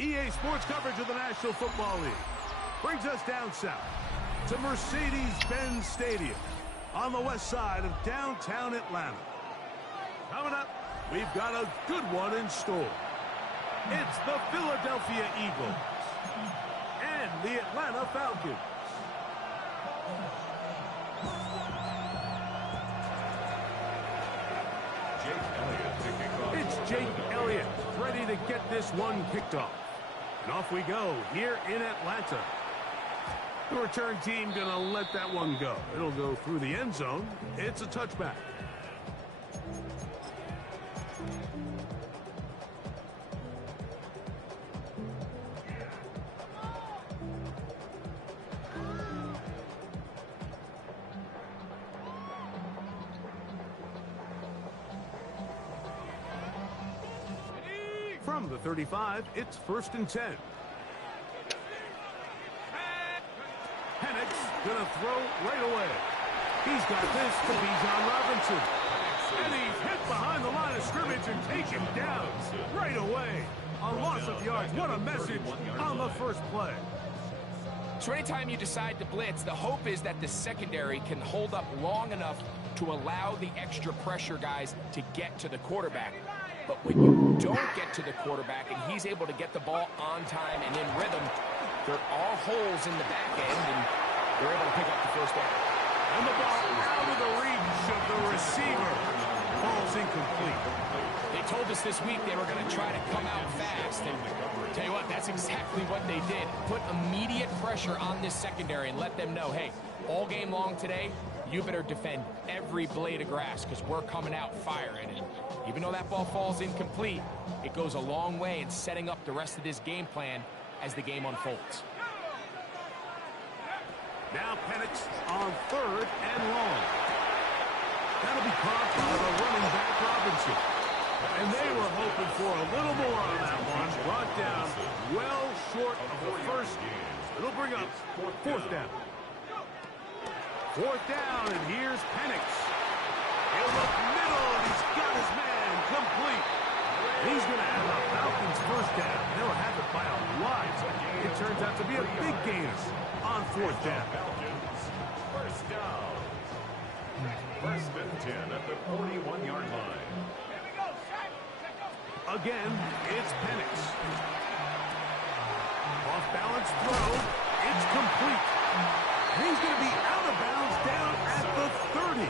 EA Sports coverage of the National Football League brings us down south to Mercedes-Benz Stadium on the west side of downtown Atlanta. Coming up, we've got a good one in store. It's the Philadelphia Eagles and the Atlanta Falcons. It's Jake Elliott ready to get this one kicked off. And off we go here in Atlanta. The return team going to let that one go. It'll go through the end zone. It's a touchback. From the 35, it's 1st and 10. Penix gonna throw right away. He's got this to Bijan Robinson. And he's hit behind the line of scrimmage and taken down right away. A loss of yards. What a message on the first play. So anytime you decide to blitz, the hope is that the secondary can hold up long enough to allow the extra pressure guys to get to the quarterback. But when you don't get to the quarterback and he's able to get the ball on time and in rhythm, there are holes in the back end, and they're able to pick up the first down. And the ball out of the reach of the receiver. Ball's incomplete. They told us this week they were going to try to come out fast, and tell you what, that's exactly what they did. Put immediate pressure on this secondary and let them know, hey, all game long today, you better defend every blade of grass because we're coming out firing. And even though that ball falls incomplete, it goes a long way in setting up the rest of this game plan as the game unfolds. Now Penix on 3rd and long. That'll be caught by the running back Robinson. And they were hoping for a little more on that one. Brought down well short of the first. It'll bring up 4th down. 4th down, and here's Penix. He'll look middle, and he's got his man complete. He's going to have the Falcons' first down. They'll have it by a lot. It turns out to be a big gain on 4th down. First down. 1st and 10 at the 41-yard line. Again, it's Penix. Off balance throw. It's complete. He's going to be out of bounds down at the 30.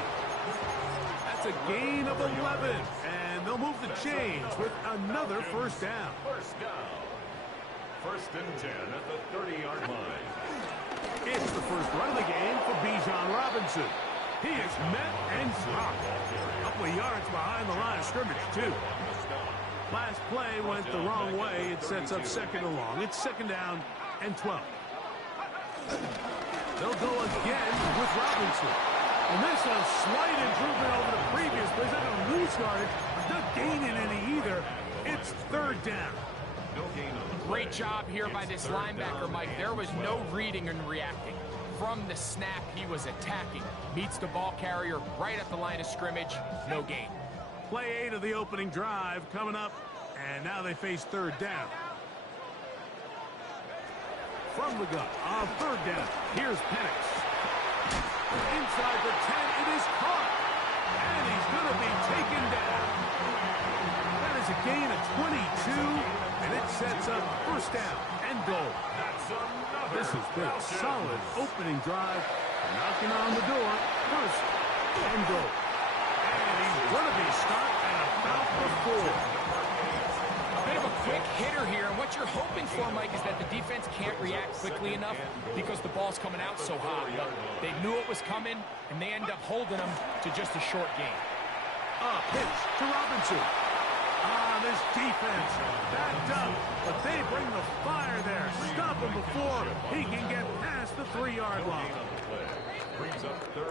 That's a gain of 11. And they'll move the chains with another first down. First down. 1st and 10 at the 30-yard line. It's the first run of the game for Bijan Robinson. He is met and dropped. A couple of yards behind the line of scrimmage, too. Last play went the wrong way. It sets up 2nd and long. It's 2nd down and 12. They'll go again with Robinson. And this is a slight improvement over the previous play. He's not going to lose yardage. He's not gaining any either. It's 3rd down. No gain on the Great job here by this linebacker, Mike. There was no reading and reacting. From the snap, he was attacking. Meets the ball carrier right at the line of scrimmage. No gain. Play 8 of the opening drive coming up. And now they face 3rd down. From the gun on 3rd down. Here's Penix. Inside the 10, it is caught. And he's going to be taken down. That is a gain of 22, and it sets up 1st down and goal. This has been a solid opening drive. Knocking on the door. 1st and goal. And he's going to be stopped at about the 4. Bit of a quick hitter here, and what you're hoping for, Mike, is that the defense can't react quickly enough because the ball's coming out so hot. But they knew it was coming, and they end up holding them to just a short gain. Pitch to Robinson. This defense backed up, but they bring the fire there. Stop him before he can get past the 3-yard line.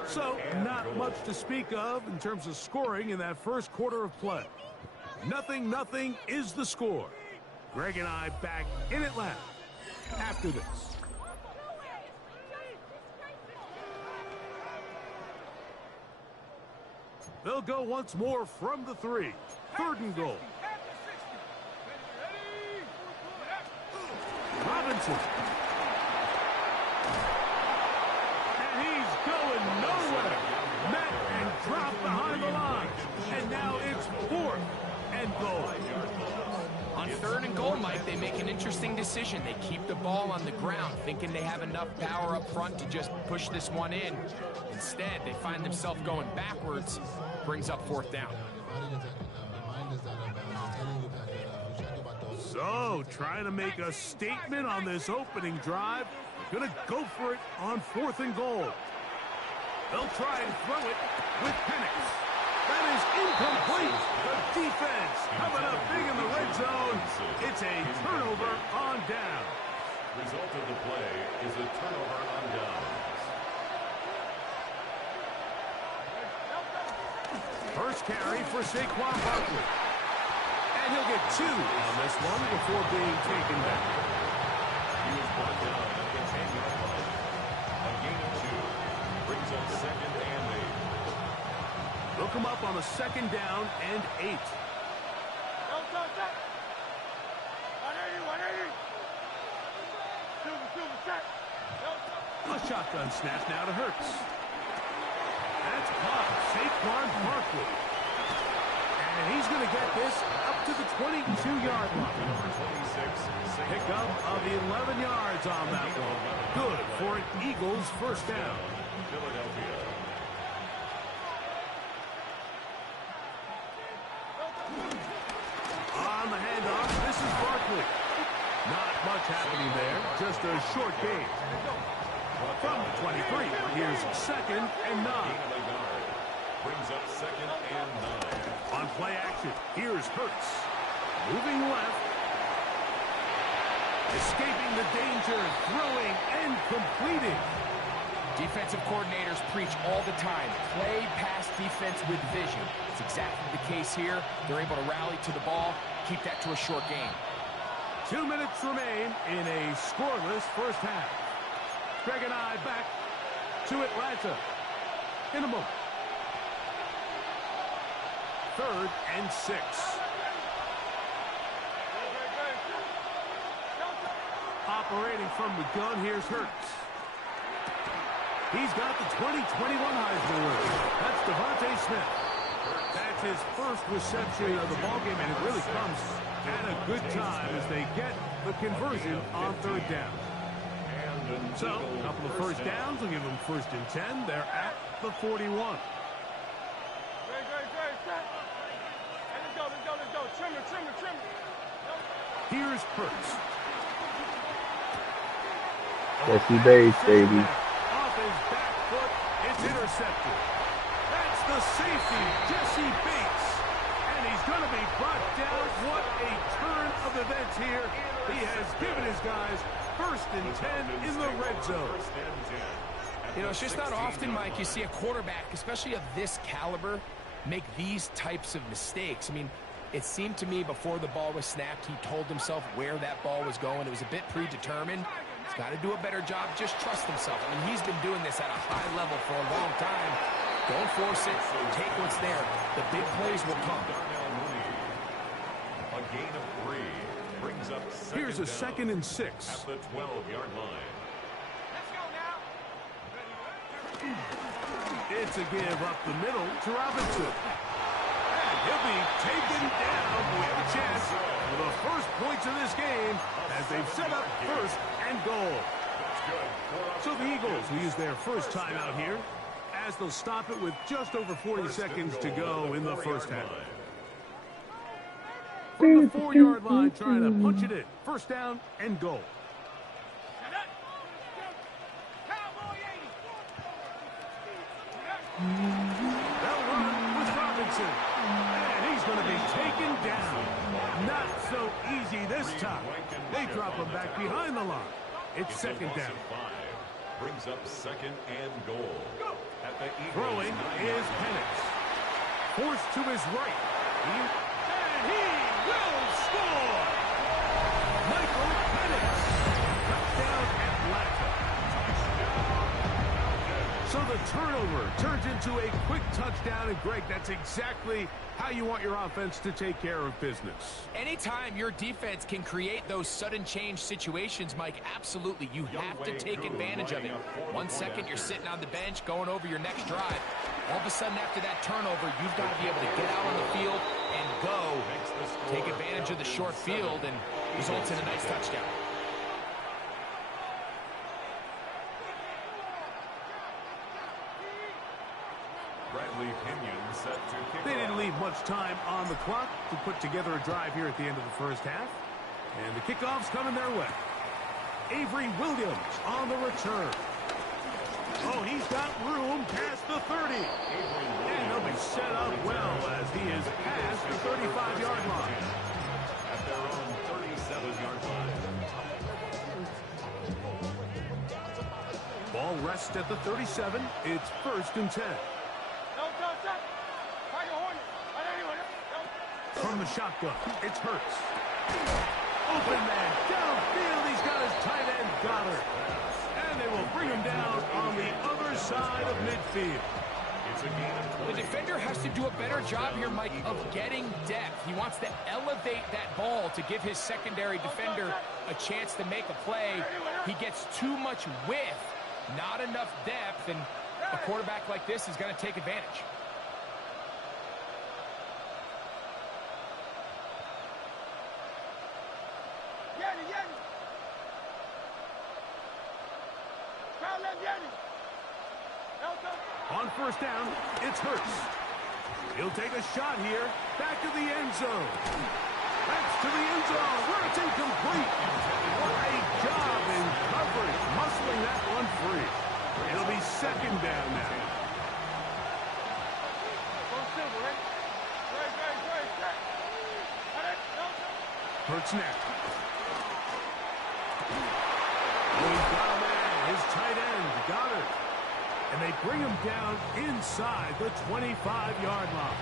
So, not much to speak of in terms of scoring in that first quarter of play. 0-0 is the score. Greg and I back in Atlanta after this. They'll go once more from the 3. 3rd and goal. Robinson. And he's going nowhere. Met and dropped behind the line. And now it's 4th and goal. On 3rd and goal, Mike, they make an interesting decision. They keep the ball on the ground, thinking they have enough power up front to just push this one in. Instead, they find themselves going backwards. Brings up 4th down. So, trying to make a statement on this opening drive. Gonna go for it on 4th and goal. They'll try and throw it with Penix. That is incomplete. The defense coming up big in the red zone. It's a turnover on down. Result of the play is a turnover on downs. First carry for Saquon Barkley. And he'll get 2 on this one before being taken back. He was brought down at the 10-yard line. A gain of 2 brings up 2nd and 8. They'll come up on a 2nd down and 8. A shotgun snap now to Hurts. That's caught. Saquon Barkley. And he's going to get this up to the 22-yard line. Pickup of 11 yards on that one. Good for an Eagles first down. Philadelphia. On the handoff, this is Barkley. Not much happening there, just a short gain. From the 23, here's 2nd and 9. Brings up 2nd and 9. On play action, here's Hurts. Moving left. Escaping the danger, throwing and completing. Defensive coordinators preach all the time, play pass defense with vision. It's exactly the case here. They're able to rally to the ball, keep that to a short game. 2 minutes remain in a scoreless first half. Greg and I back to Atlanta in a moment. 3rd and 6. Operating from the gun, here's Hurts. He's got the 2021 Heisman winner. That's Devontae Smith. That's his first reception of the ballgame, and it really comes at a good time as they get the conversion on 3rd down. So, a couple of first downs will give them 1st and 10. They're at the 41. Let's go. Trim. Here's Hurts. Jesse Bates, baby. Off his back foot, it's intercepted. That's the safety, Jesse Bates. And he's going to be brought down. What a turn of events here. He has given his guys 1st and 10 in the red zone. You know, it's just not often, Mike, you see a quarterback, especially of this caliber, make these types of mistakes. I mean, it seemed to me before the ball was snapped, he told himself where that ball was going. It was a bit predetermined. He's got to do a better job. Just trust himself. I mean, he's been doing this at a high level for a long time. Don't force it. Take what's there. The big plays will come. A gain of 3 brings up 2nd Here's a down 2nd and 6. at the 12-yard line. It's a give up the middle to Robinson. And he'll be taken down. We have a chance for the first points of this game as they've set up 1st and goal. So the Eagles will use their first timeout here as they'll stop it with just over 40 seconds to go in the first half. From the 4-yard line, trying to punch it in. 1st down and goal. They'll run with Robinson. And he's going to be taken down. Not so easy this time. They drop him back behind the line. It's 2nd down. Brings up 2nd and goal. At the Throwing is Penix. Forced to his right. And he will score! Michael Penix. Touchdown Atlanta. So the turnover turns into a quick touchdown, and Greg, that's exactly how you want your offense to take care of business. Anytime your defense can create those sudden change situations, Mike, absolutely, you have to take advantage of it. 1 second, you're sitting on the bench, going over your next drive. All of a sudden, after that turnover, you've got to be able to get out on the field and go. Take advantage of the short field, and results in a nice touchdown. They didn't leave much time on the clock to put together a drive here at the end of the first half. And the kickoff's coming their way. Avery Williams on the return. Oh, he's got room past the 30. And he'll be set up well as he is past the 35-yard line. At their own 37-yard line. Ball rests at the 37. It's 1st and 10. From the shotgun, it's Hurts. Open man, downfield, he's got his tight end, Goddard. And they will bring him down on the other side of midfield. It's a gain of 20. The defender has to do a better job here, Mike, of getting depth. He wants to elevate that ball to give his secondary defender a chance to make a play. He gets too much width, not enough depth, and a quarterback like this is going to take advantage. On 1st down, it's Hurts. He'll take a shot here. Back to the end zone. That's to the end zone where it's incomplete. What a job in coverage, muscling that one free. It'll be 2nd down now. Hurts now. He's got a man, his tight end, Goddard. And they bring him down inside the 25-yard line.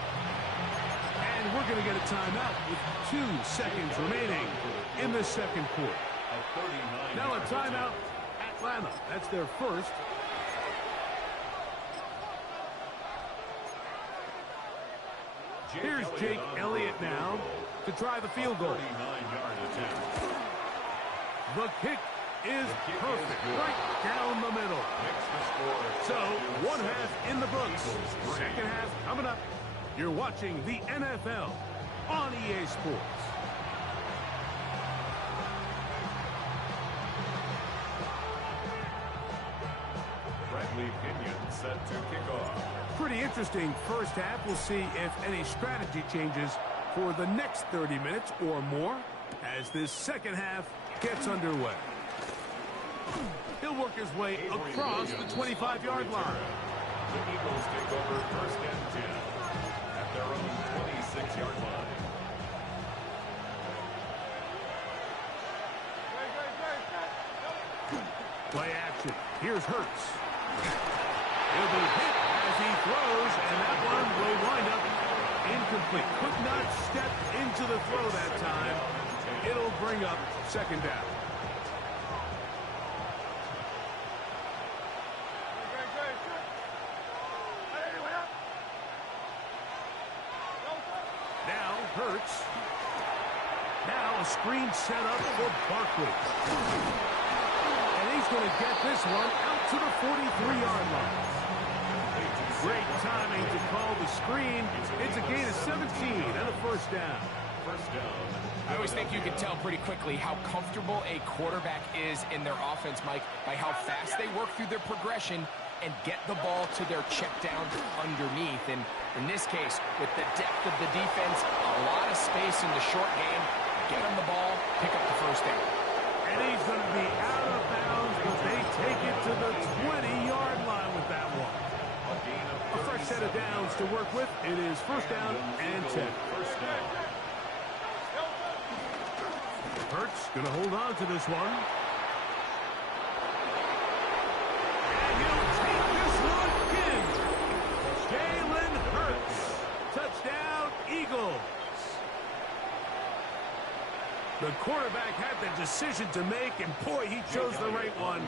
And we're going to get a timeout with 2 seconds remaining in the second quarter. Now a timeout, Atlanta. That's their first. Here's Jake Elliott now to try the field goal. 39-yard attempt. The kick is perfect, right down the middle. So, 1 half in the books. 2nd half coming up. You're watching the NFL on EA Sports. Bradley Pinion set to kick off. Pretty interesting first half. We'll see if any strategy changes for the next 30 minutes or more as this second half gets underway. He'll work his way across the 25-yard line. The Eagles take over 1st and 10 at their own 26-yard line. Play action. Here's Hurts. He'll be hit as he throws, and that one will wind up incomplete. Could not step into the throw that time. It'll bring up 2nd down. Now Hurts. Now a screen set up for Barkley. And he's going to get this one out to the 43-yard line. Great timing to call the screen. It's a gain of 17 and a 1st down. I always think you can tell pretty quickly how comfortable a quarterback is in their offense, Mike, by how fast they work through their progression and get the ball to their check down underneath. And in this case, with the depth of the defense, a lot of space in the short game, get them the ball, pick up the 1st down. And he's going to be out of bounds, but they take it to the 20-yard line with that one. A fresh set of downs to work with. It is 1st down and 10. Hurts going to hold on to this one. And he'll take this one in. Jalen Hurts. Touchdown, Eagles. The quarterback had the decision to make, and boy, he chose the right one,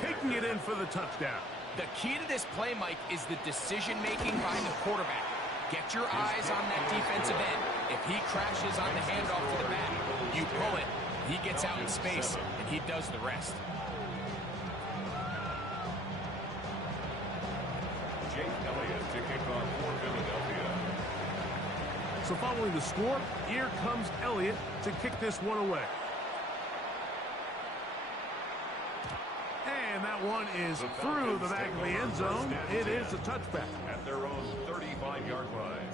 taking it in for the touchdown. The key to this play, Mike, is the decision-making by the quarterback. Get your eyes on that defensive end. If he crashes on the handoff to the back, you pull it, he gets out in space, and he does the rest. Jake Elliott to kick off for Philadelphia. So following the score, here comes Elliott to kick this one away. And that one is through the back of the end zone. It is a touchback. At their own 35-yard line.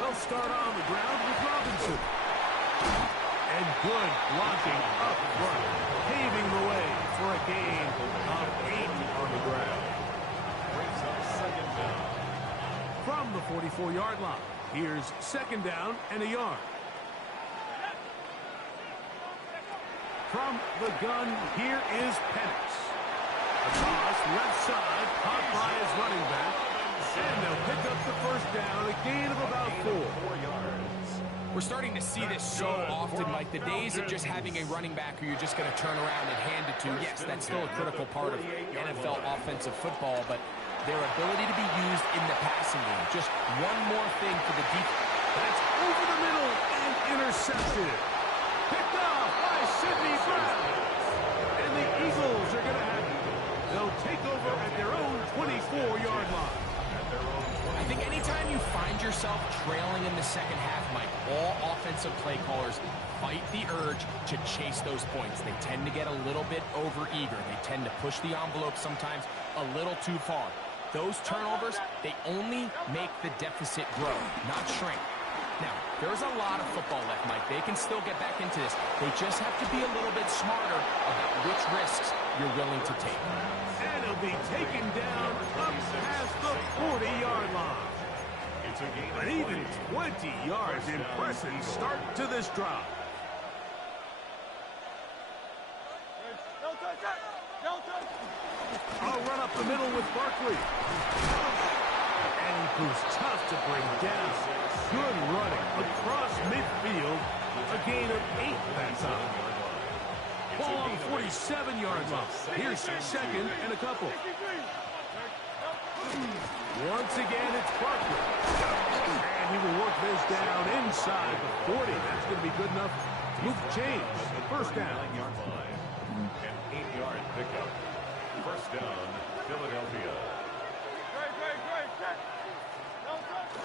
They'll start on the ground with Robinson. And good blocking up front, paving the way for a gain of 8 on the ground. Brings up second down. From the 44-yard line, here's second down and a yard. From the gun, here is Penix. A toss left side, caught by his running back. And they'll pick up the first down, a gain of about 4. 4 yards. We're starting to see this so often, Mike. The days of just having a running back who you're just going to turn around and hand it to, yes, that's still a critical part of NFL offensive football, but their ability to be used in the passing game. Just one more thing for the defense. That's over the middle and intercepted. Picked off by Sidney Brown. And the Eagles are going to have it. They'll take over at their own 24-yard line. I think anytime you find yourself trailing in the second half, Mike, all offensive play callers fight the urge to chase those points. They tend to get a little bit overeager. They tend to push the envelope sometimes a little too far. Those turnovers, they only make the deficit grow, not shrink. Now, there's a lot of football left, Mike. They can still get back into this. They just have to be a little bit smarter about which risks you're willing to take. And he'll be taken down up past the 40-yard line. It's a gain of An even 20 yards. Impressive start to this drive. I'll run up the middle with Barkley. And he proves tough to bring down. Good running across midfield. A gain of 8 that time. Ball on the 47-yard line. Here's second and a couple. Once again, it's Barkley. And he will work this down inside the 40. That's going to be good enough to move the chains. First down. 9-yard line. An 8-yard pickup. First down, Philadelphia.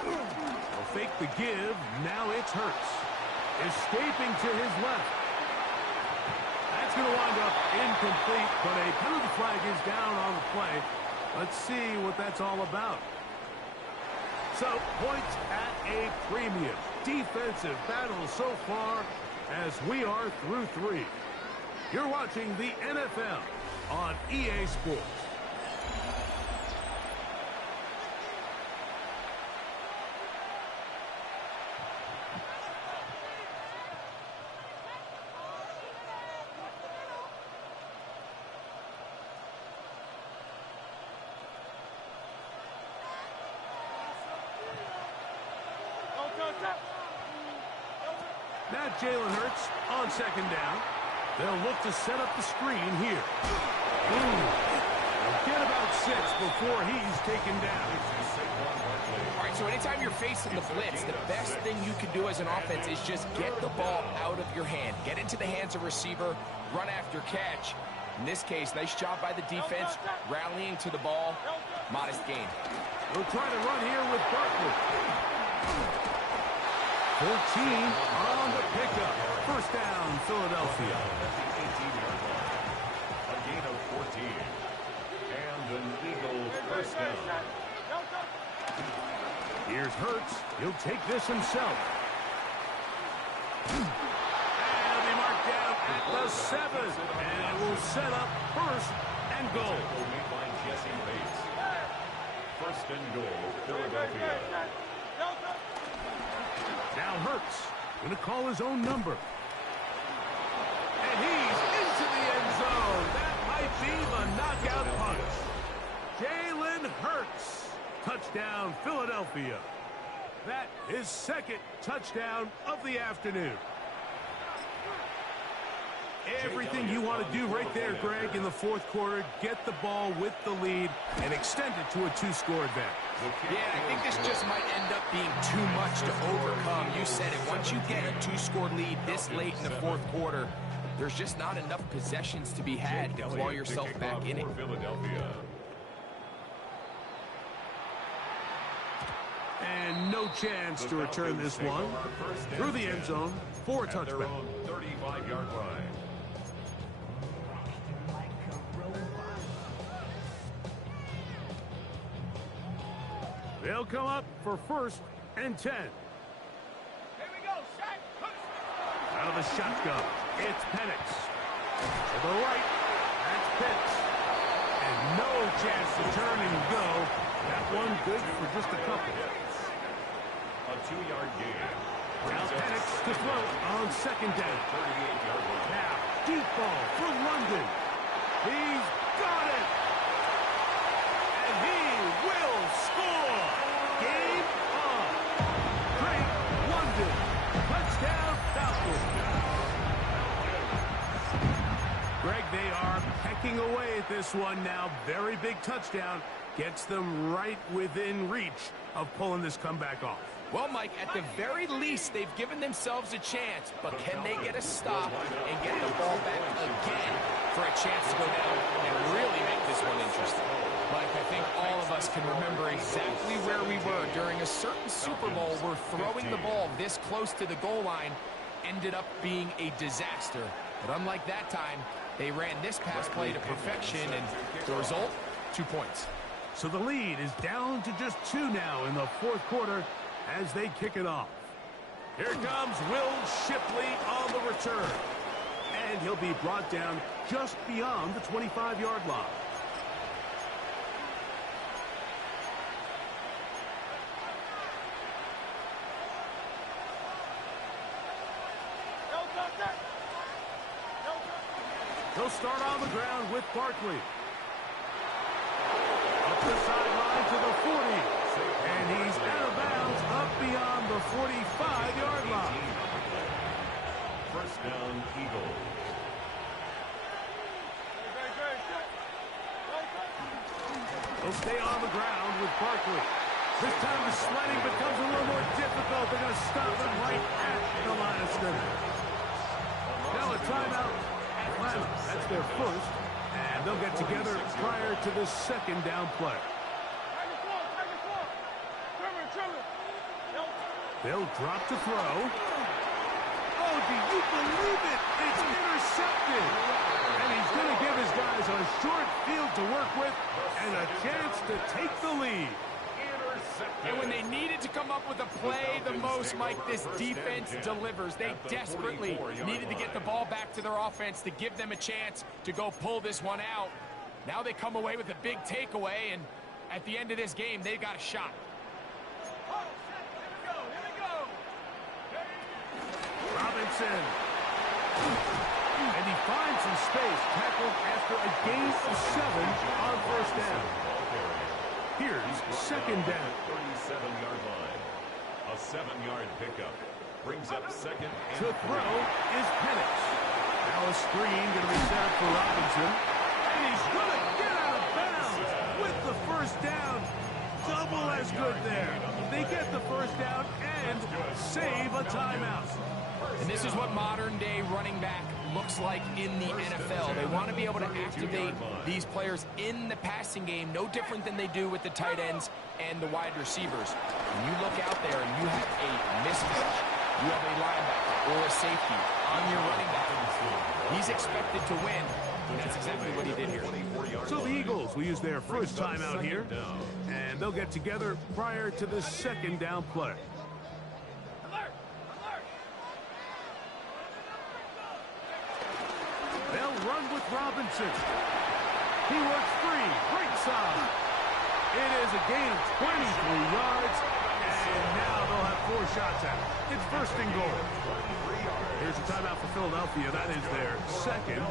They'll fake the give. Now it's Hurts. Escaping to his left. That's going to wind up incomplete, but a penalty flag is down on the play. Let's see what that's all about. So, points at a premium. Defensive battle so far as we are through 3. You're watching the NFL on EA Sports. Now Jalen Hurts on second down. They'll look to set up the screen here. They'll get about 6 before he's taken down. All right, so anytime you're facing the blitz, the best thing you can do as an offense is just get the ball out of your hand. Get into the hands of receiver, run after catch. In this case, nice job by the defense, rallying to the ball. Modest gain. We'll try to run here with Barkley. 14 on the pickup. First down, Philadelphia. A gain of 14. And an Eagle first down. Here's Hurts. He'll take this himself. And he'll be marked down at the 7. And will set up first and goal. Made by Jesse Bates. First and goal, Philadelphia. Now Hurts going to call his own number. And he's into the end zone. That might be the knockout punch. Jalen Hurts Philadelphia. That is second touchdown of the afternoon. Everything you want to do right there, Greg, in the fourth quarter, get the ball with the lead and extend it to a two-score advantage. Yeah, I think this just might end up being too much to overcome. You said it. Once you get a two-score lead this late in the fourth quarter, there's just not enough possessions to be had to claw yourself back in it. And no chance to return this one through the end zone for a touchback. 35-yard line. They'll come up for 1st and 10. Here we go, Shaq. Out of the shotgun, it's Penix. To the right, that's Pitts. And no chance to turn and go. That one good for just a couple. A 2-yard gain. Now Penix to throw on 2nd down. 38-yard line. Now, deep ball for London. He's got it. And he will score. Game on. Great London. Touchdown Falcons. Greg, they are pecking away at this one now. Very big touchdown. Gets them right within reach of pulling this comeback off. Well, Mike, at the very least, they've given themselves a chance, but can they get a stop and get the ball back again for a chance to go down and really make this one interesting? Mike, I think all of us can remember exactly where we were during a certain Super Bowl where throwing the ball this close to the goal line ended up being a disaster. But unlike that time, they ran this pass play to perfection, and the result, 2 points. So the lead is down to just 2 now in the fourth quarter as they kick it off. Here comes Will Shipley on the return. And he'll be brought down just beyond the 25-yard line. He'll start on the ground with Barkley. Up the sideline to the 40. And he's out of bounds up beyond the 45-yard line. First down, Eagles. He'll stay on the ground with Barkley. This time the sledding becomes a little more difficult. They're going to stop him right at the line of scrimmage. Now a timeout, Atlanta. That's their first. And they'll get together prior to the 2nd down play. They'll drop to throw. Oh, do you believe it? It's intercepted. And he's going to give his guys a short field to work with and a chance to take the lead. And when they needed to come up with a play the most, Mike, this defense delivers. They desperately needed to get the ball back to their offense to give them a chance to go pull this one out. Now they come away with a big takeaway, and at the end of this game, they've got a shot. Robinson. And he finds some space, tackled after a gain of 7 on 1st down. Here's 2nd down. 37-yard line. A 7-yard pickup. Brings up 2nd and To throw is Penix. Now a screen going to be set up for Robinson. And he's going to get out of bounds with the 1st down. Double as good there. They get the 1st down and save a timeout. And this is what modern-day running back looks like in the NFL. They want to be able to activate these players in the passing game, no different than they do with the tight ends and the wide receivers. When you look out there and you have a mismatch, you have a linebacker or a safety on your running back, he's expected to win, and that's exactly what he did here. So the Eagles will use their first timeout here, and they'll get together prior to the 2nd down play. They'll run with Robinson. He works free, right side. It is a gain of 23 yards, and now they'll have 4 shots at it. It's 1st and goal. Here's a timeout for Philadelphia. That is their 2nd.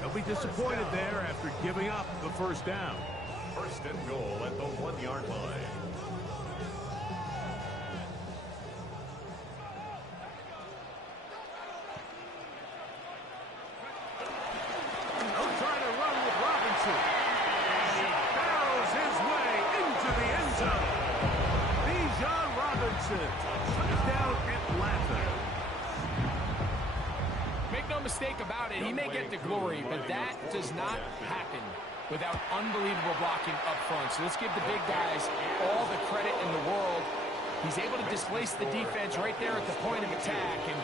They'll be disappointed there after giving up the 1st down. 1st and goal at the 1-yard line. get the glory, but that does not happen without unbelievable blocking up front. So let's give the big guys all the credit in the world. He's able to displace the defense right there at the point of attack, and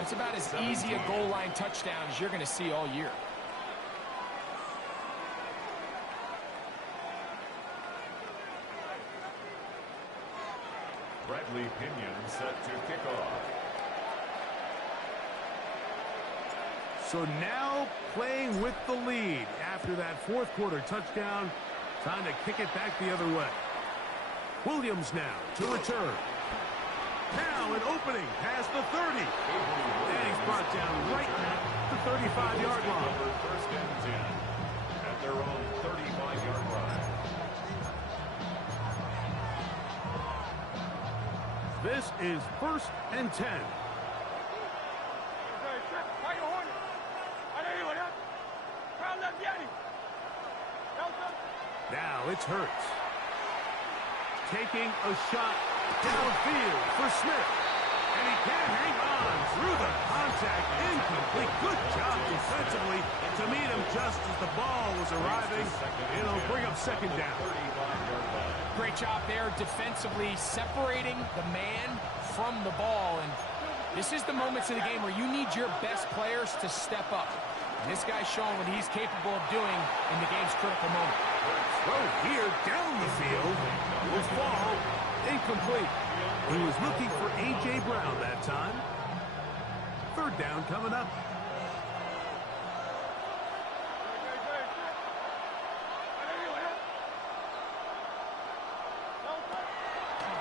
it's about as easy a goal line touchdown as you're going to see all year. Bradley Pinion set to kick off. So now playing with the lead after that fourth quarter touchdown. Time to kick it back the other way. Williams now to return. Now an opening past the 30. And he's brought down right at the 35-yard line. First and 10 at their own 35-yard line. This is 1st and 10. Now it's Hurts. Taking a shot downfield for Smith. And he can't hang on through the contact. Incomplete. Good job defensively to meet him just as the ball was arriving. It'll bring up second down. Great job there defensively, separating the man from the ball. And this is the moments of the game where you need your best players to step up. And this guy's showing what he's capable of doing in the game's critical moment. Throw here down the field will fall incomplete. He was looking for A.J. Brown that time. Third down coming up.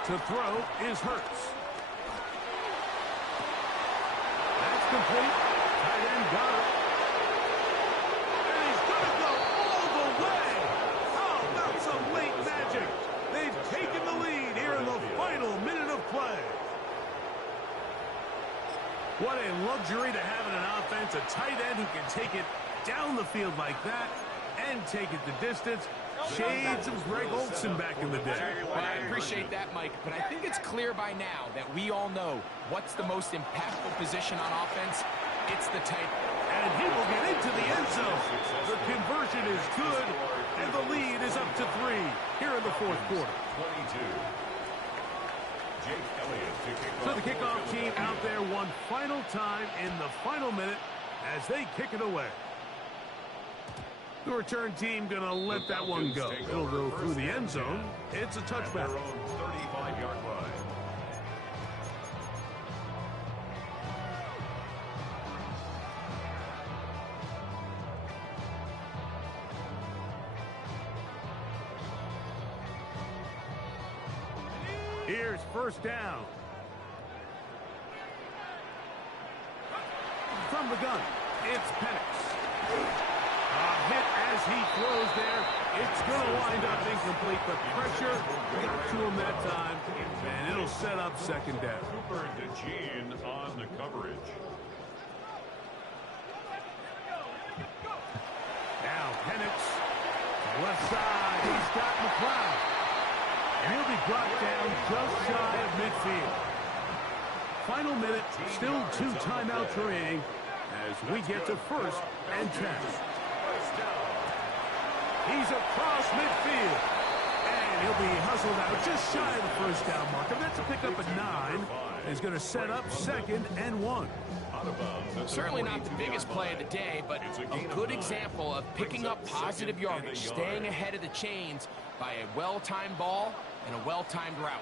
To throw is Hurts. That's complete. Tight end got it. And he's going to go all the way. How about some late magic? They've taken the lead here in the final minute of play. What a luxury to have in an offense. A tight end who can take it down the field like that and take it the distance. Shades of Greg Olsen back in the day. Well, I appreciate that, Mike, but I think it's clear by now that we all know what's the most impactful position on offense. It's the tight end. And he will get into the end zone. The conversion is good, and the lead is up to 3 here in the fourth quarter. 22. Jake Elliott to kick So off. the kickoff team out there one final time in the final minute as they kick it away. The return team going to let that one go. It'll go through the end zone. It's a touchback. Their own 35-yard line. Here's first down. From the gun, it's Penix. A hit as he throws there. It's going to wind up incomplete, but pressure got to him that time, and it'll set up second down. Cooper DeJean on the coverage. Now Penix, left side, he's got McLeod. And he'll be brought down just shy of midfield. Final minute, still 2 timeouts remaining as we get to 1st and 10. He's across midfield. And he'll be hustled out just shy of the first down marker. That's a pickup at 9. He's going to set up 2nd and 1. Certainly not the biggest play of the day, but a good example of picking up positive yardage, staying ahead of the chains by a well-timed ball and a well-timed route.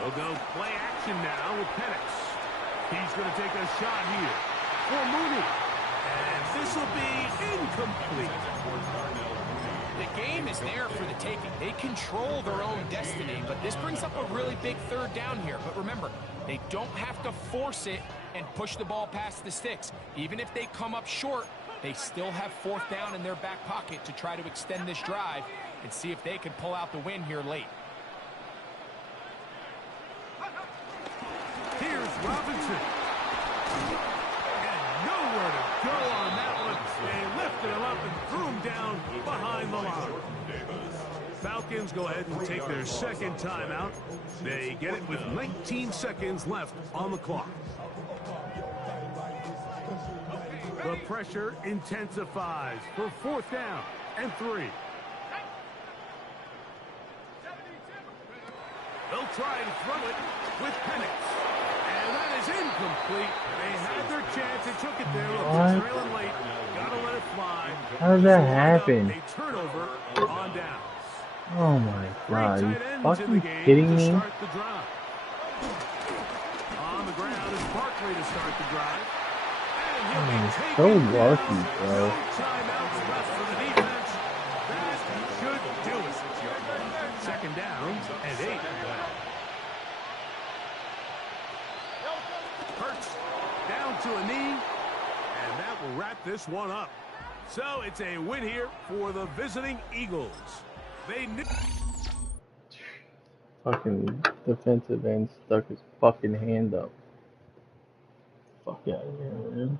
They'll go play action now with Penix. He's going to take a shot here for Mooney. And this will be incomplete. The game is there for the taking. They control their own destiny, but this brings up a really big third down here. But remember, they don't have to force it and push the ball past the sticks. Even if they come up short, they still have 4th down in their back pocket to try to extend this drive and see if they can pull out the win here late. Here's Robinson. And nowhere to go on that one. They lifted him up and threw him down behind the line. Falcons go ahead and take their 2nd timeout. They get it with 19 seconds left on the clock. The pressure intensifies for 4th down and 3. They'll try and throw it with Penix. And that is incomplete. They had their chance. They took it there. Look, trailing late. Gotta let it fly. How did that happen? A turnover on downs. Oh my god, you fucking game kidding me? Start the drive. On the ground is Barkley to start the drive. And he'll be taken So down. lucky, bro. No timeouts left for the defense. That should do it. 2nd down and 8. Hurts down to a knee, and that will wrap this one up. So it's a win here for the visiting Eagles. They knew. Fucking defensive end stuck his fucking hand up. Fuck out of here, man.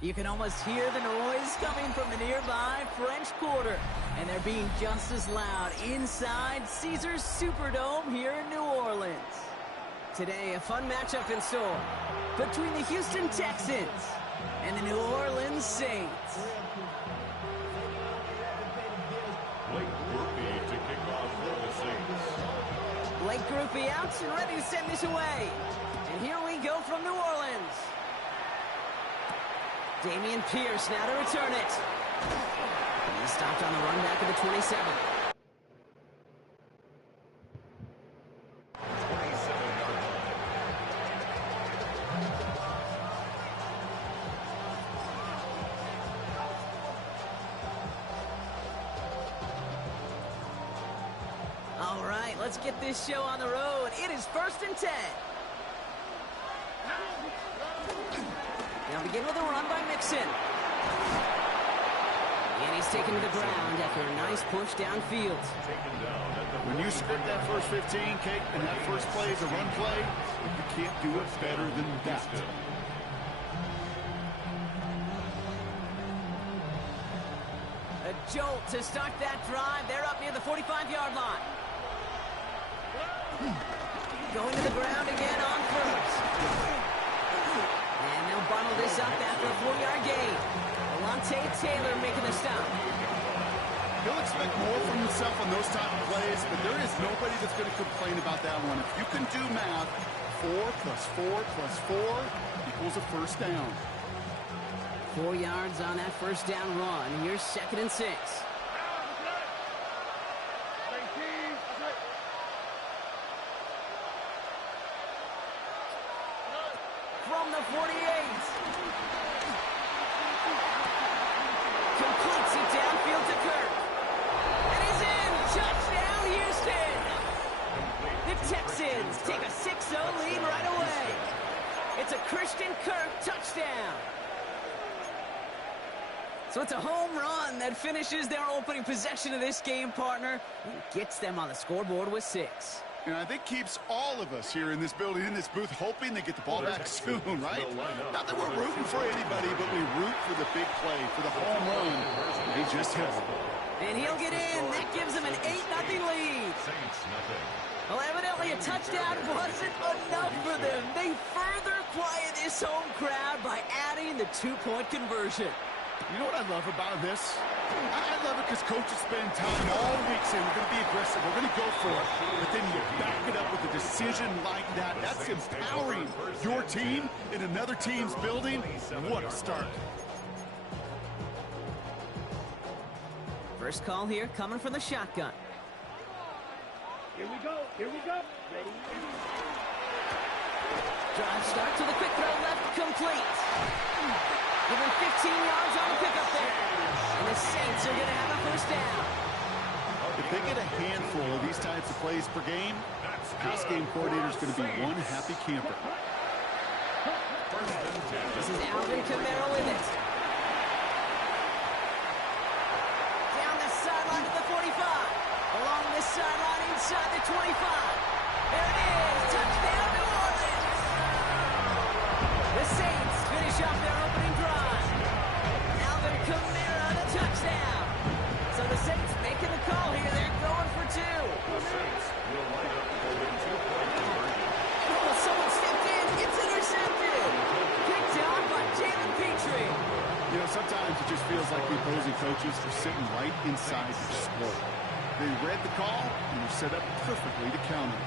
You can almost hear the noise coming from the nearby French Quarter. And they're being just as loud inside Caesars Superdome here in New Orleans. Today, a fun matchup in store between the Houston Texans and the New Orleans Saints. Blake Groupie to kick off for the Saints. Blake Groupie out and ready to send this away. And here we go from New Orleans. Dameon Pierce now to return it. And he's stopped on the run back of the 27. 27-yard line. All right, let's get this show on the road. It is 1st and 10. Now begin with a run by Mixon. And he's taken to the ground after a nice push downfield. When you script that first 15, Kate, and that first play is a run play, you can't do it better than that. A jolt to start that drive. They're up near the 45-yard line. Going to the ground again on first. And they'll bundle this up after a 4-yard gain. Alontae Taylor making the stop. He'll expect more from himself on those type of plays, but there is nobody that's going to complain about that one. If you can do math, 4 plus 4 plus 4 equals a first down. 4 yards on that first down run. Here's 2nd and 6. From the 48. Completes it downfield to Kirk. And he's in. Touchdown, Houston. The Texans take a 6-0 lead right away. It's a Christian Kirk touchdown. So it's a home run that finishes their opening possession of this game, partner, and gets them on the scoreboard with 6. And I think keeps all of us here in this building, in this booth, hoping they get the ball back soon, right? Not that we're rooting for anybody, but we root for the big play, for the home run. They just hit it. And he'll get in. That gives them an 8-0 lead. Saints, nothing. Well, evidently a touchdown wasn't enough for them. They further quiet this home crowd by adding the 2-point conversion. You know what I love about this? I love it because coaches spend time all week saying we're going to be aggressive, we're going to go for it, but then you back it up with a decision like that. That's empowering your team in another team's building. What a start. First call here coming from the shotgun. Here we go. Ready? Drive start to the quick throw left, complete. Give him 15 yards on the pickup there. And the Saints are going to have a first down. If they get a handful of these types of plays per game, pass game coordinator is going to be one happy camper. This is Alvin Kamara with it. Down the sideline to the 45. Along this sideline inside the 25. There it is. Touchdown, New Orleans. The Saints finish off their opening drive. Alvin Kamara, the touchdown. So the Saints making the call here. They're going for 2. The Saints will line up for the 2-point conversion. Oh, someone stepped in. It's intercepted. Picked off by Jalen Petrie. You know, sometimes it just feels like the opposing coaches are sitting right inside the score. They read the call and were set up perfectly to counter.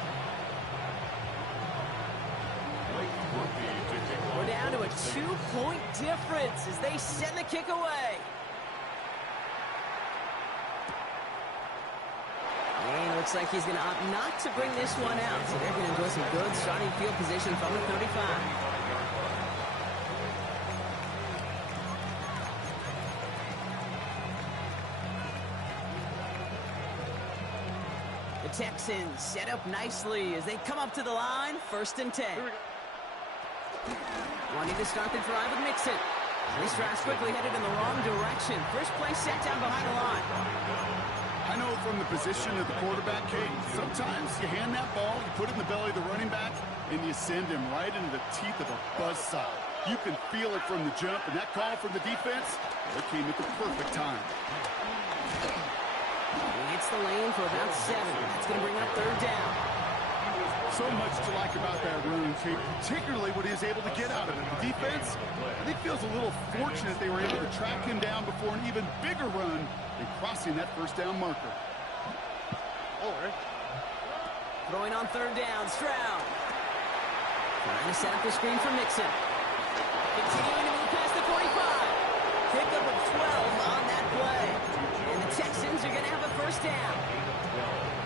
We're down to a 2-point difference as they send the kick away. And it looks like he's going to opt not to bring this one out. So they're going to enjoy some good starting field position from the 35. The Texans set up nicely as they come up to the line, 1st and 10. Wanting to start the drive with Mixon. This drive's quickly headed in the wrong direction. First play set down behind the line. I know from the position of the quarterback, Kate, sometimes you hand that ball, you put it in the belly of the running back, and you send him right into the teeth of a buzzsaw. You can feel it from the jump, and that call from the defense, it came at the perfect time. He hits the lane for about 7. That's going to bring up 3rd down. So much to like about that run, Kate, particularly what he was able to get out of it. The defense, I think, feels a little fortunate they were able to track him down before an even bigger run and crossing that 1st down marker. Throwing on 3rd down, Stroud. Trying to set up the screen for Mixon. Continuing to move past the 45. Pickup of 12 on that play. And the Texans are going to have a 1st down.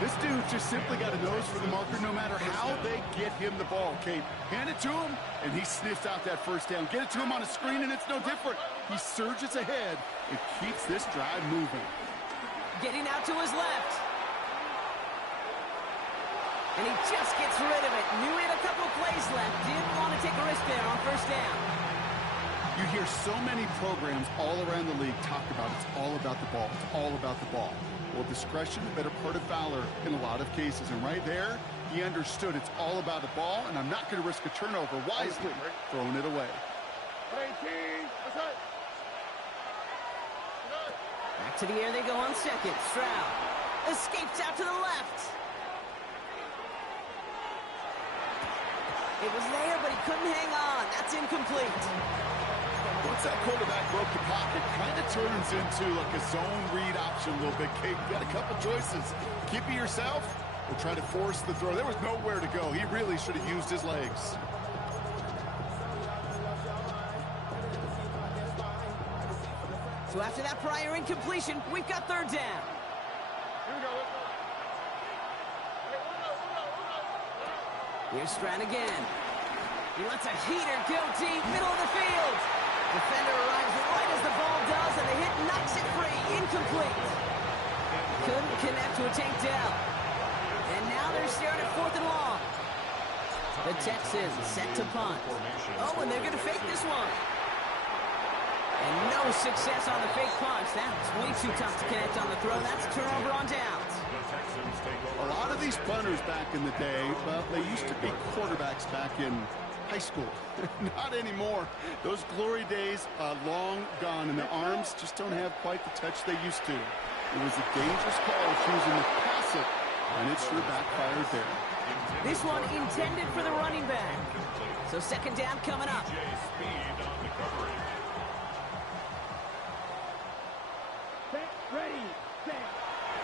This dude just simply got a nose for the marker no matter how they get him the ball, Kate. Hand it to him, and he sniffs out that 1st down. Get it to him on a screen, and it's no different. He surges ahead and keeps this drive moving. Getting out to his left. And he just gets rid of it. Knew he had a couple plays left. Didn't want to take a risk there on 1st down. You hear so many programs all around the league talk about it's all about the ball. It's all about the ball. Well, discretion, the better part of valor in a lot of cases. And right there, he understood it's all about the ball, and I'm not going to risk a turnover. Wisely throwing it away. Back to the air they go on 2nd. Stroud escapes out to the left. It was there, but he couldn't hang on. That's incomplete. Once that quarterback broke the pocket, kind of turns into like a zone read option a little bit. Kate, you got a couple choices. Keep it yourself or try to force the throw. There was nowhere to go. He really should have used his legs. So after that prior incompletion, we've got 3rd down. Here's Stroud again. He lets a heater go deep, middle of the field. Defender arrives right as the ball does, and the hit knocks it free. Incomplete. Couldn't connect to a tank down. And now they're staring at 4th and long. The Texans set to punt. Oh, and they're going to fake this one. And no success on the fake punch. That was way too tough to connect on the throw. That's a turnover on downs. A lot of these punters back in the day, well, they used to be quarterbacks back in high school. Not anymore. Those glory days are long gone, and the arms just don't have quite the touch they used to. It was a dangerous call choosing to pass it, and it sure backfired there. This one intended for the running back. So 2nd down coming up.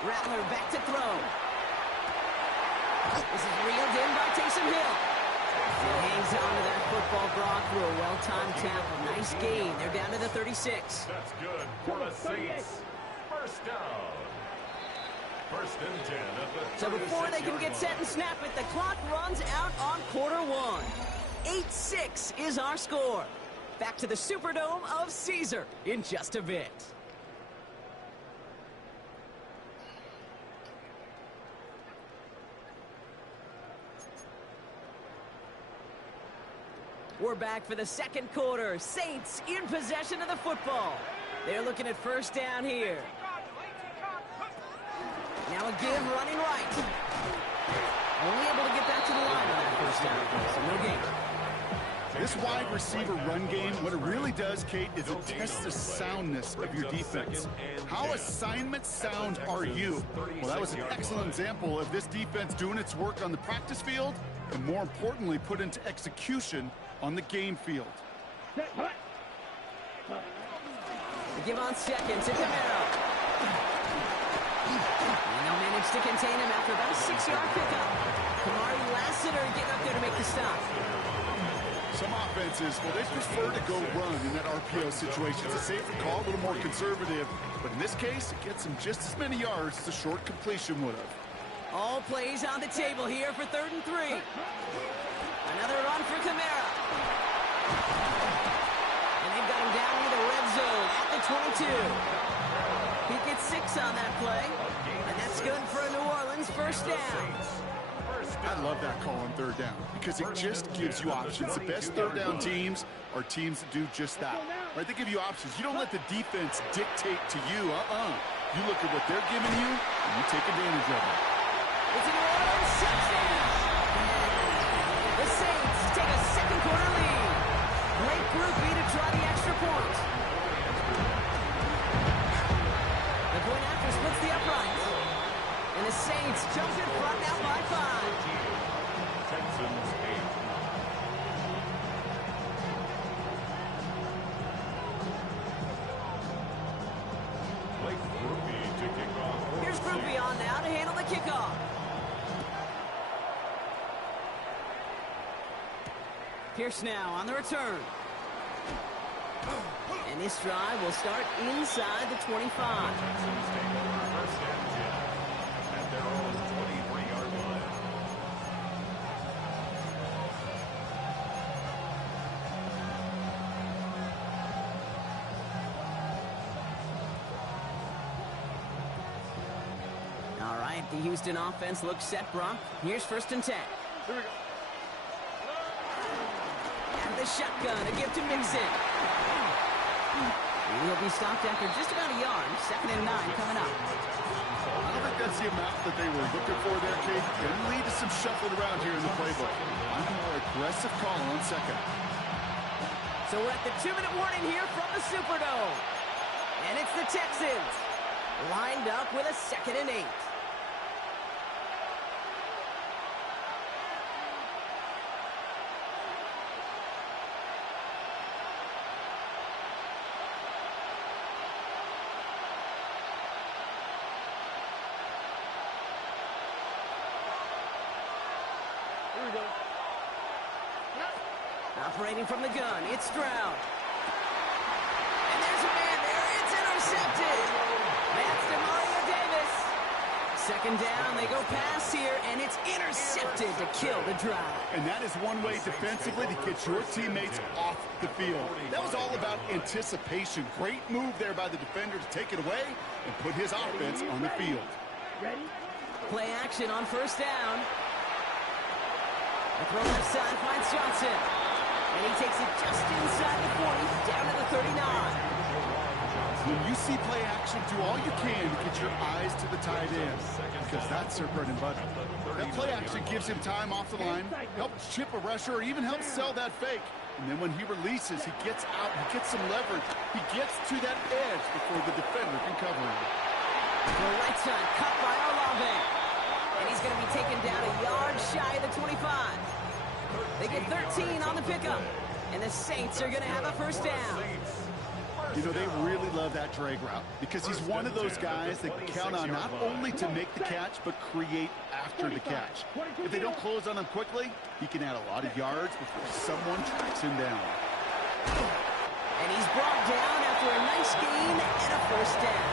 Rattler back to throw. This is reeled in by Taysom Hill. He hangs on to that football, Brock, through a well-timed tackle. Nice gain. They're down to the 36. That's good for the Saints. 1st down. 1st and 10 at the So before they can get set and snap it, the clock runs out on quarter 1. 8-6 is our score. Back to the Superdome of Caesar in just a bit. We're back for the 2nd quarter. Saints in possession of the football. They're looking at 1st down here. Now a give running right. Only able to get back to the line on that 1st down play, so no gain. This wide receiver run game, what it really does, Kate, is it tests the soundness of your defense. How assignment sound are you? Well, that was an excellent example of this defense doing its work on the practice field and, more importantly, put into execution on the game field. The give on 2nd to Camaro. And they'll manage to contain him after about a 6-yard pickup. Kamari Lassiter getting up there to make the stop. Some offenses, well, they prefer to go run in that RPO situation. It's a safer call, a little more conservative. But in this case, it gets them just as many yards as a short completion would have. All plays on the table here for 3rd and 3. Another run for Kamara. And they've got him down near the red zone at the 22. He gets 6 on that play. And that's good for a New Orleans 1st down. I love that call on 3rd down because it just gives you options. The best 3rd down teams are teams that do just that. Right? They give you options. You don't let the defense dictate to you. You look at what they're giving you, and you take advantage of it. It's a New Orleans touchdown. The Saints take a 2nd quarter lead. Great groupie to try the extra point. The point after splits the uprights. And the Saints jump in front now by 5. Texans 8. Blake Groupie to kick off. Here's Groupie on now to handle the kickoff. Pierce now on the return. And this drive will start inside the 25. Texans take over first and 10 at their own 23-yard line. All right, the Houston offense looks set, Brock. Here's first and 10. Here we go. And the shotgun, a gift to Mixon. He'll be stopped after just about a yard. 2nd and 9 coming up. I don't think that's the amount that they were looking for there, Kate. Going to lead to some shuffling around here in the playbook. I'm a more aggressive call on second. So we're at the 2-minute warning here from the Superdome. And it's the Texans lined up with a 2nd and 8. Operating from the gun, it's Stroud. And there's a man there, it's intercepted. That's DeMario Davis. 2nd down, they go pass here, and it's intercepted to kill the drive. And that is one way defensively to get your teammates off the field. That was all about anticipation. Great move there by the defender to take it away and put his offense on the field. Play action on first down. The throw left side finds Johnson. And he takes it just inside the 40, down to the 39. When you see play action, do all you can to get your eyes to the tight end, because that's their bread and butter. That play action gives him time off the line, helps chip a rusher, or even helps sell that fake. And then when he releases, he gets out, he gets some leverage. He gets to that edge before the defender can cover him. The right side cut by Olave. And he's going to be taken down a yard shy of the 25. They get 13 on the pickup. And the Saints are going to have a first down. You know, they really love that drag route because he's one of those guys that count on not only to make the catch, but create after the catch. If they don't close on him quickly, he can add a lot of yards before someone tracks him down. And he's brought down after a nice gain and a first down.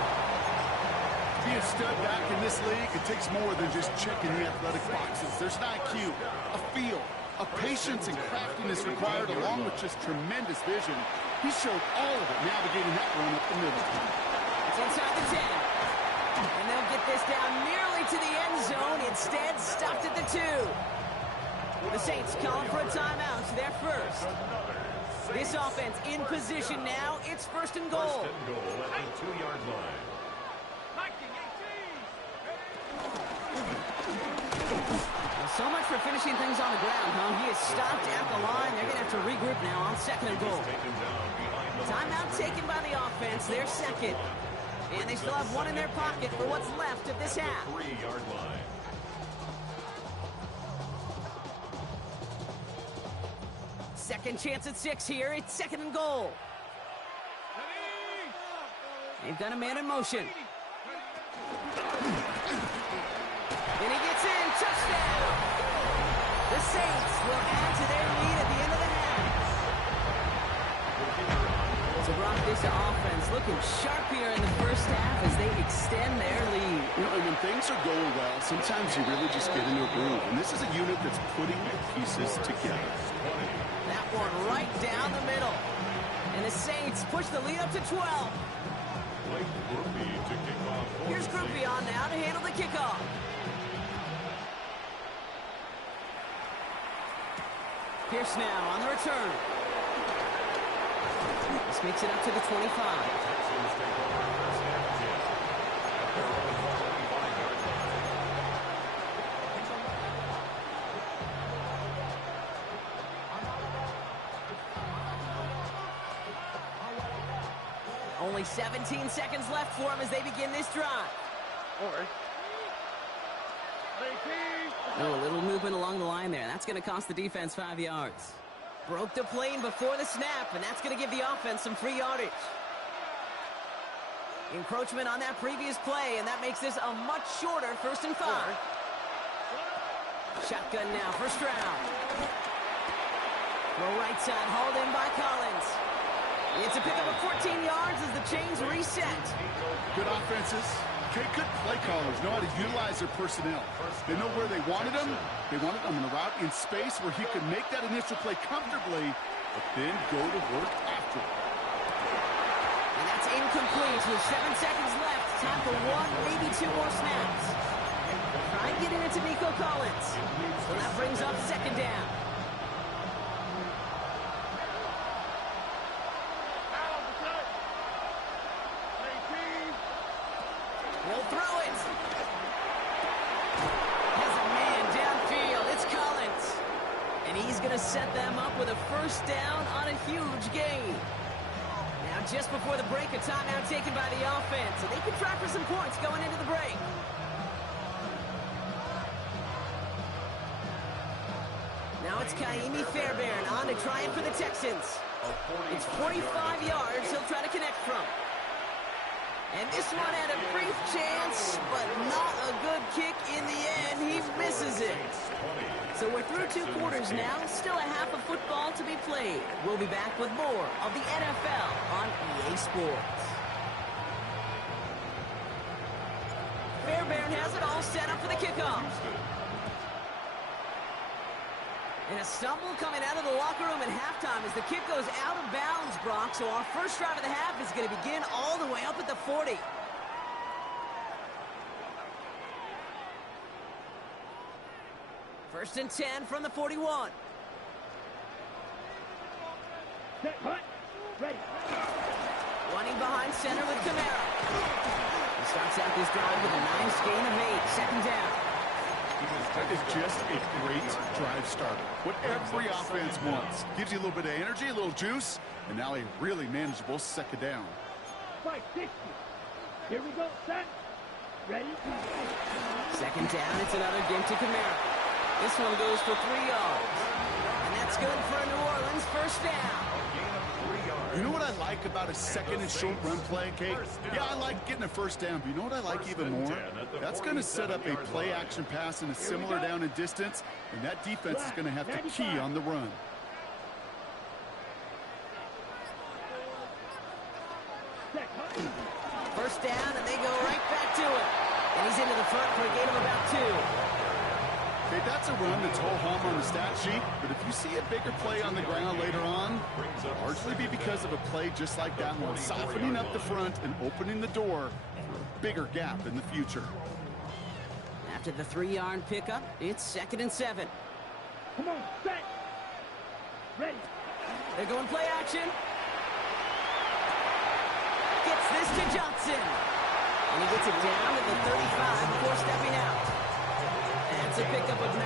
To be a stud back in this league, it takes more than just checking the athletic boxes. There's an IQ, a feel, a patience and craftiness required, along with just tremendous vision. He showed all of it navigating that run up the middle. It's inside the 10. And they'll get this down nearly to the end zone. Instead, stopped at the 2. The Saints calling for a timeout. They're first. This offense in position now. It's first and goal. First and goal at the 2-yard line. So much for finishing things on the ground, huh? He is stopped at the line. They're going to have to regroup now on 2nd and goal. Timeout taken by the offense. They're second. And they still have one in their pocket for what's left of this half. 3-yard line. Second chance at 6 here. It's 2nd and goal. They've got a man in motion. And he gets in. Touchdown. The Saints will add to their lead at the end of the half. So Brock, this offense looking sharp here in the first half as they extend their lead. You know, and when things are going well, sometimes you really just get into a groove. And this is a unit that's putting the pieces together. That one right down the middle. And the Saints push the lead up to 12. Blake Groupie to kick off. Here's Groupie on now to handle the kickoff. Pierce now on the return. This makes it up to the 25. Texans take over first and 10 at their own 25-yard line. Only 17 seconds left for them as they begin this drive. Oh, a little movement along the line there. That's going to cost the defense 5 yards. Broke the plane before the snap, and that's going to give the offense some free yardage. Encroachment on that previous play, and that makes this a much shorter 1st and 5. Shotgun now, first round. Throw right side, hauled in by Collins. It's a pickup of 14 yards as the chains reset. Good offenses. Okay, good play callers know how to utilize their personnel. They know where they wanted them. They wanted them in a route in space where he could make that initial play comfortably, but then go to work after it. And that's incomplete with 7 seconds left. Time for 1, maybe 2 more snaps. Try and get it into Nico Collins. So that brings up 2nd down. He'll throw it. Has a man downfield. It's Collins. And he's going to set them up with a 1st down on a huge gain. Now, just before the break, a timeout taken by the offense. So they can try for some points going into the break. Now it's Kaimi Fairbairn on to try it for the Texans. It's 45 yards he'll try to connect from. And this one had a brief chance, but not a good kick in the end. He misses it. So we're through 2 quarters now. Still a half of football to be played. We'll be back with more of the NFL on EA Sports. Fairbairn has it all set up for the kickoff. And a stumble coming out of the locker room at halftime as the kick goes out of bounds, Brock. So our first drive of the half is going to begin all the way up at the 40. First and 10 from the 41. Ready. Running behind center with Kamara. He starts out this drive with a nice gain of 8. 2nd down. That is just a great drive starter. What every offense wants. Gives you a little bit of energy, a little juice, and now a really manageable 2nd down. 560. Here we go, set. Ready. 2nd down, it's another give to Kamara. This one goes for 3 yards. And that's good for a New Orleans 1st down. You know what I like about a 2nd and short run play, Kate? Yeah, I like getting a 1st down, but you know what I like even more? That's going to set up a play-action pass in a similar down and distance, and that defense is going to have to key on the run. First down, and they go right back to it. And he's into the front for a gain of about 2. Okay, that's a run that's ho-hum on the stat sheet, but if you see a bigger play on the ground later on, it'll largely be because of a play just like that one, softening up the front and opening the door for a bigger gap in the future. After the 3-yard pickup, it's 2nd and 7. Come on, set. Ready. They're going play action. Gets this to Johnson. And he gets it down to the 35 before stepping out. That's a pickup of 9.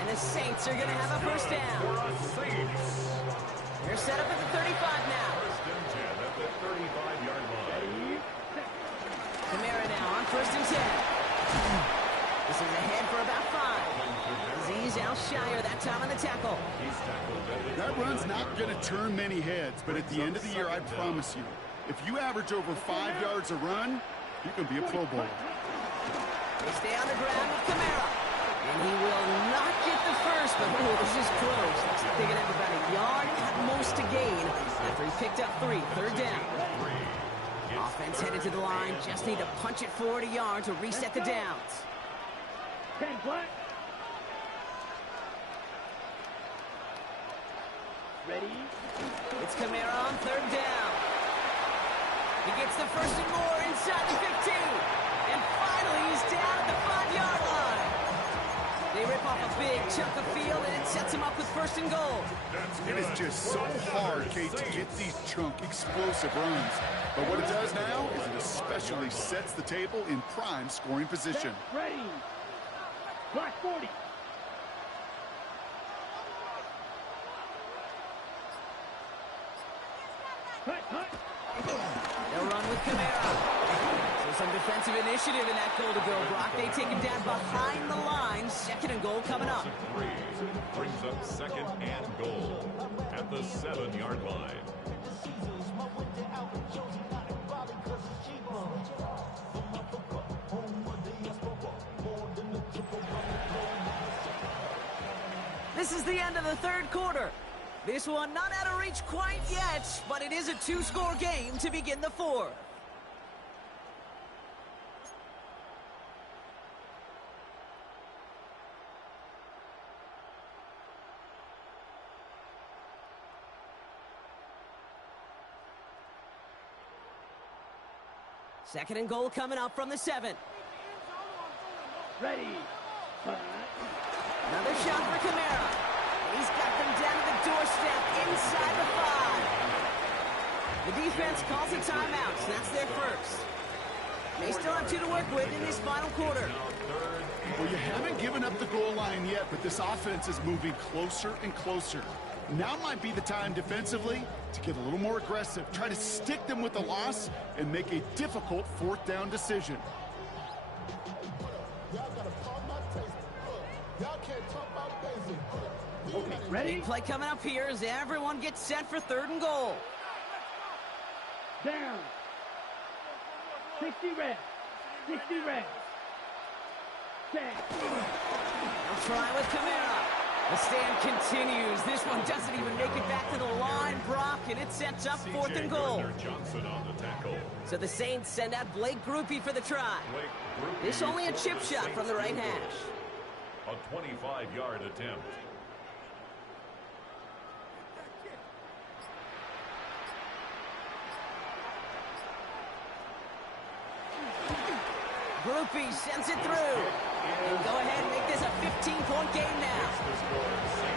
And the Saints are going to have a 1st down. They're set up at the 35 now. 1st and 10 at the 35-yard line. Kamara now on 1st and 10. This is ahead for about 5. Azeez Al-Shire that time on the tackle. That run's not going to turn many heads, but at the end of the year, I promise you, if you average over 5 yards a run, you can be a Pro Bowler. They stay on the ground with Kamara. And he will not get the first, but this is close. Looks like they're going to have about a yard at most to gain after he picked up 3. 3rd down. Offense headed to the line. Just need to punch it forward a yard to reset the downs. 10 black. Ready. It's Kamara on 3rd down. He gets the 1st and more inside the 15. And finally, he's down at the 5-yard line. They rip off a big chunk of field, and it sets him up with 1st and goal. It is just so hard, Kate, to get these chunk, explosive runs. But what it does now is it especially sets the table in prime scoring position. Ready. Black 40. Cut. Kamara. So some defensive initiative in that goal to go, Brock. They take him down behind the line. Second and goal coming up. Brings up second and goal at the 7-yard line. This is the end of the third quarter. This one not out of reach quite yet, but it is a two-score game to begin the fourth. Second and goal coming up from the 7. Ready. Another shot for Kamara. He's got them down to the doorstep inside the 5. The defense calls a timeout, so that's their first. They still have 2 to work with in this final quarter. Well, you haven't given up the goal line yet, but this offense is moving closer and closer. Now might be the time defensively to get a little more aggressive, try to stick them with the loss, and make a difficult fourth down decision. Okay, ready? Big play coming up here as everyone gets set for third and goal. Down. 60 reps. 60 reps. Set. They'll try with Kamara. The stand continues. This one doesn't even make it back to the line, Brock, and it sets up fourth and goal. Johnson on the tackle. So the Saints send out Blake Grupe for the try. This only a chip shot from the right hash. A 25-yard attempt. Grupe sends it through. And go ahead and make this a 15-point game now.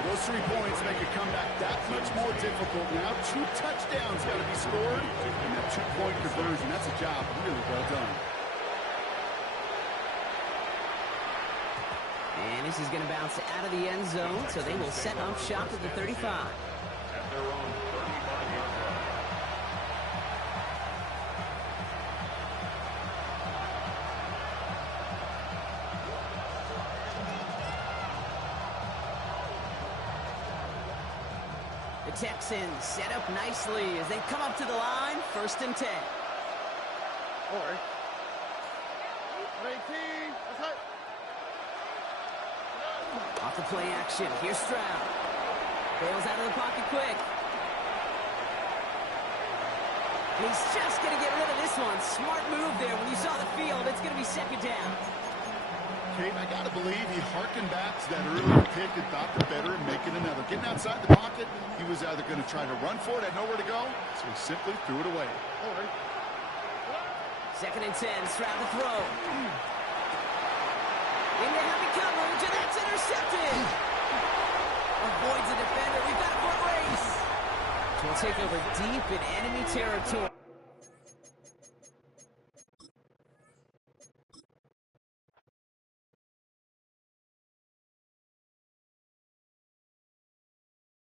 Those 3 points make a comeback that much more difficult now. 2 touchdowns got to be scored, and that 2-point conversion, that's a job really well done. And this is going to bounce out of the end zone, so they will set up shop at the 35. At their own 35-yard line. The Texans set up nicely as they come up to the line, 1st and 10. Off the play action, here's Stroud. Bails out of the pocket quick. And he's just going to get rid of this one. Smart move there. When you saw the field, it's going to be second down. Kate, I got to believe he harkened back to that earlier pick and thought the better of making another. Getting outside the pocket, he was either going to try to run for it, had nowhere to go, so he simply threw it away. 2nd and 10, Stroud to throw. Into heavy coverage, and that's intercepted. Avoids the defender. We've got a foot race. We'll take over deep in enemy territory.